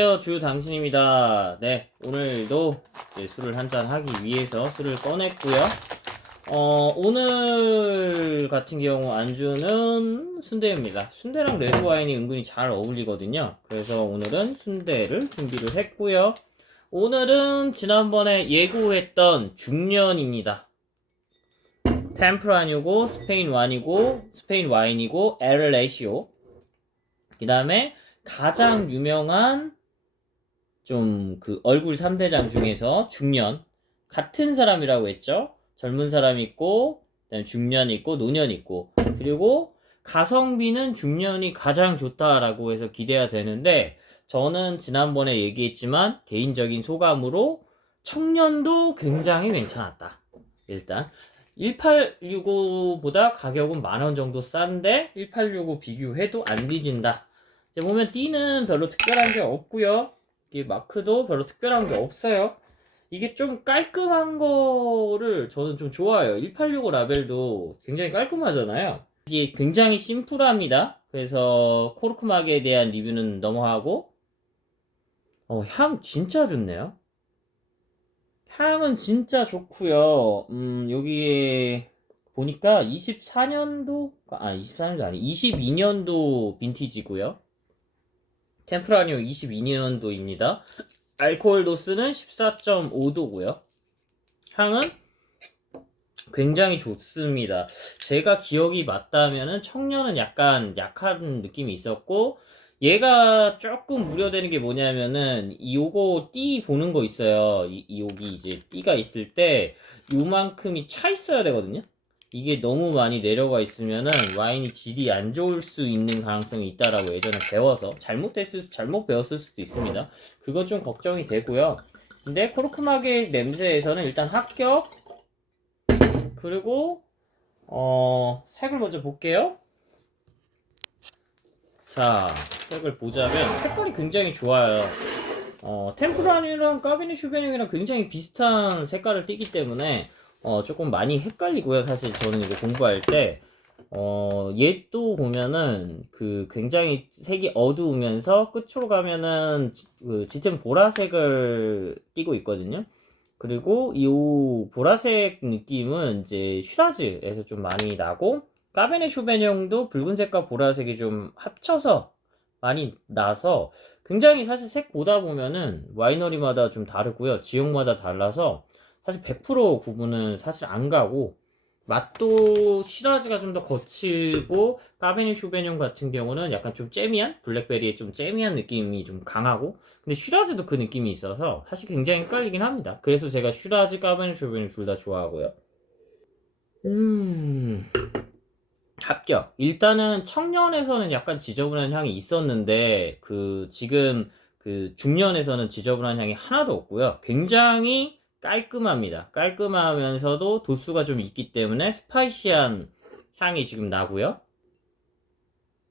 안녕하세요, 주당신입니다. 네, 오늘도 이제 술을 한잔 하기 위해서 술을 꺼냈고요. 오늘 같은 경우 안주는 순대입니다. 순대랑 레드와인이 은근히 잘 어울리거든요. 그래서 오늘은 순대를 준비를 했고요. 오늘은 지난번에 예고했던 중년입니다. 템프라뇨고 스페인 와인이고 에르레시오. 그 다음에 가장 유명한 좀 그 얼굴 3대장 중에서 중년 같은 사람이라고 했죠. 젊은 사람 있고 그다음에 중년 있고 노년 있고, 그리고 가성비는 중년이 가장 좋다라고 해서 기대가 되는데, 저는 지난번에 얘기했지만 개인적인 소감으로 청년도 굉장히 괜찮았다. 일단 1865보다 가격은 10,000원 정도 싼데 1865 비교해도 안 뒤진다. 이제 보면 D는 별로 특별한 게 없고요. 이 마크도 별로 특별한 게 없어요. 이게 좀 깔끔한 거를 저는 좀 좋아해요. 1865 라벨도 굉장히 깔끔하잖아요. 이게 굉장히 심플합니다. 그래서 코르크막에 대한 리뷰는 넘어가고, 향 진짜 좋네요. 향은 진짜 좋고요. 여기에 보니까 24년도, 24년도 아니, 22년도 빈티지고요. 템프라니오 22년도입니다. 알코올 도수는 14.5도고요. 향은 굉장히 좋습니다. 제가 기억이 맞다면은 청년은 약간 약한 느낌이 있었고, 얘가 조금 우려되는 게 뭐냐면은 요거 띠 보는 거 있어요. 여기 이제 띠가 있을 때 요만큼이 차 있어야 되거든요. 이게 너무 많이 내려가 있으면은 와인이 질이 안 좋을 수 있는 가능성이 있다라고 예전에 배워서 잘못 배웠을 수도 있습니다. 그거 좀 걱정이 되고요. 근데 코르크마게 냄새에서는 일단 합격. 그리고 색을 먼저 볼게요. 자, 색을 보자면 색깔이 굉장히 좋아요. 템프라니랑 까베네 슈베뇽이랑 굉장히 비슷한 색깔을 띠기 때문에 조금 많이 헷갈리고요. 사실 저는 이거 공부할 때 얘 또 보면은 그 굉장히 색이 어두우면서 끝으로 가면은 그 짙은 보라색을 띠고 있거든요. 그리고 이 보라색 느낌은 이제 슈라즈에서 좀 많이 나고, 까베네 쇼베뇽도 붉은색과 보라색이 좀 합쳐서 많이 나서 굉장히, 사실 색 보다 보면은 와이너리마다 좀 다르고요. 지역마다 달라서 사실 100% 구분은 사실 안 가고, 맛도 시라즈가 좀 더 거칠고 까베네 쇼베뇽 같은 경우는 약간 좀 잼미한, 블랙베리의 좀 잼미한 느낌이 좀 강하고, 근데 슈라즈도 그 느낌이 있어서 사실 굉장히 헷갈리긴 합니다. 그래서 제가 슈라즈, 까베네 쇼베뇽 둘 다 좋아하고요. 합격. 일단은 청년에서는 약간 지저분한 향이 있었는데 그 지금 그 중년에서는 지저분한 향이 하나도 없고요. 굉장히 깔끔합니다. 깔끔하면서도 도수가 좀 있기 때문에 스파이시한 향이 지금 나고요.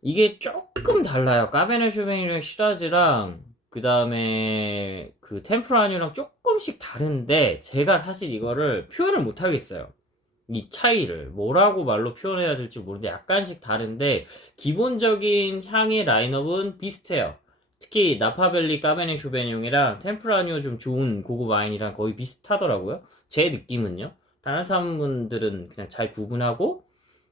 이게 조금 달라요. 까베네 쇼뱅이랑 시라즈랑 그 다음에 그 템프라니랑 조금씩 다른데, 제가 사실 이거를 표현을 못 하겠어요. 이 차이를 뭐라고 말로 표현해야 될지 모르는데 약간씩 다른데, 기본적인 향의 라인업은 비슷해요. 특히 나파밸리 까베네 쇼베뇽이랑 템프라니오 좀 좋은 고급 와인이랑 거의 비슷하더라고요. 제 느낌은요. 다른 사람분들은 그냥 잘 구분하고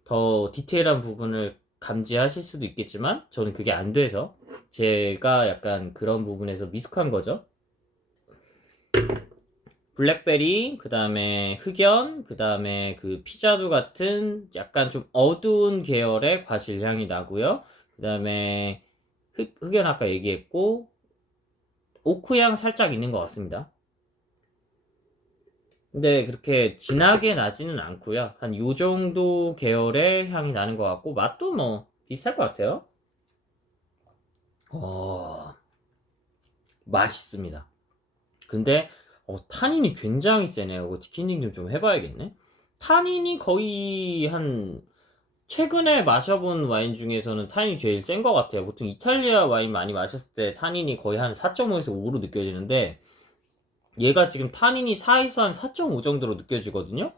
더 디테일한 부분을 감지하실 수도 있겠지만, 저는 그게 안 돼서 제가 약간 그런 부분에서 미숙한 거죠. 블랙베리, 그 다음에 흑연, 그 다음에 그 피자두 같은 약간 좀 어두운 계열의 과실 향이 나고요. 그 다음에 흑연 아까 얘기했고, 오크향 살짝 있는 것 같습니다. 근데 그렇게 진하게 나지는 않고요. 한 요 정도 계열의 향이 나는 것 같고, 맛도 뭐 비슷할 것 같아요. 맛있습니다. 근데 타닌이 굉장히 세네요. 이거 디키닝 좀 해봐야겠네. 타닌이 거의 한, 최근에 마셔본 와인 중에서는 타닌이 제일 센 것 같아요. 보통 이탈리아 와인 많이 마셨을 때 타닌이 거의 한 4.5에서 5로 느껴지는데, 얘가 지금 타닌이 4에서 한 4.5 정도로 느껴지거든요.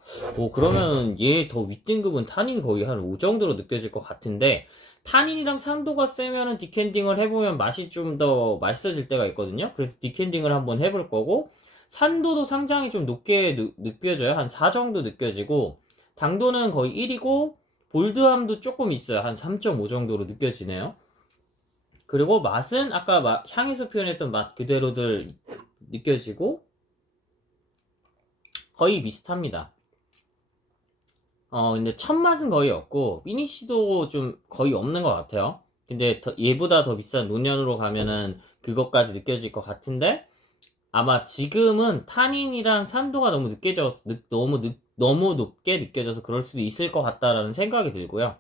그러면 얘 더 윗등급은 타닌이 거의 한 5 정도로 느껴질 것 같은데, 타닌이랑 산도가 세면은 디캔딩을 해보면 맛이 좀 더 맛있어질 때가 있거든요. 그래서 디캔딩을 한번 해볼 거고, 산도도 상당히 좀 높게 느껴져요. 한 4 정도 느껴지고, 당도는 거의 1이고, 볼드함도 조금 있어요. 한 3.5 정도로 느껴지네요. 그리고 맛은 아까 향에서 표현했던 맛 그대로들 느껴지고, 거의 비슷합니다. 근데 첫 맛은 거의 없고, 피니쉬도 좀 거의 없는 것 같아요. 근데 얘보다 더 비싼 노년으로 가면은 그것까지 느껴질 것 같은데, 아마 지금은 타닌이랑 산도가 너무 너무 높게 느껴져서 그럴 수도 있을 것 같다라는 생각이 들고요.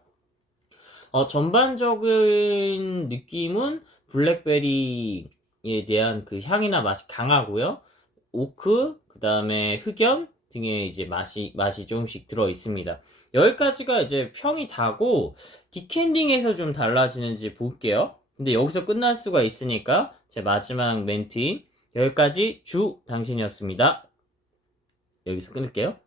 전반적인 느낌은 블랙베리에 대한 그 향이나 맛이 강하고요. 오크, 그 다음에 흑연 등의 이제 맛이 조금씩 들어 있습니다. 여기까지가 이제 평이 다고, 디캔딩에서 좀 달라지는지 볼게요. 근데 여기서 끝날 수가 있으니까 제 마지막 멘트인 여기까지 주 당신이었습니다. 여기서 끊을게요.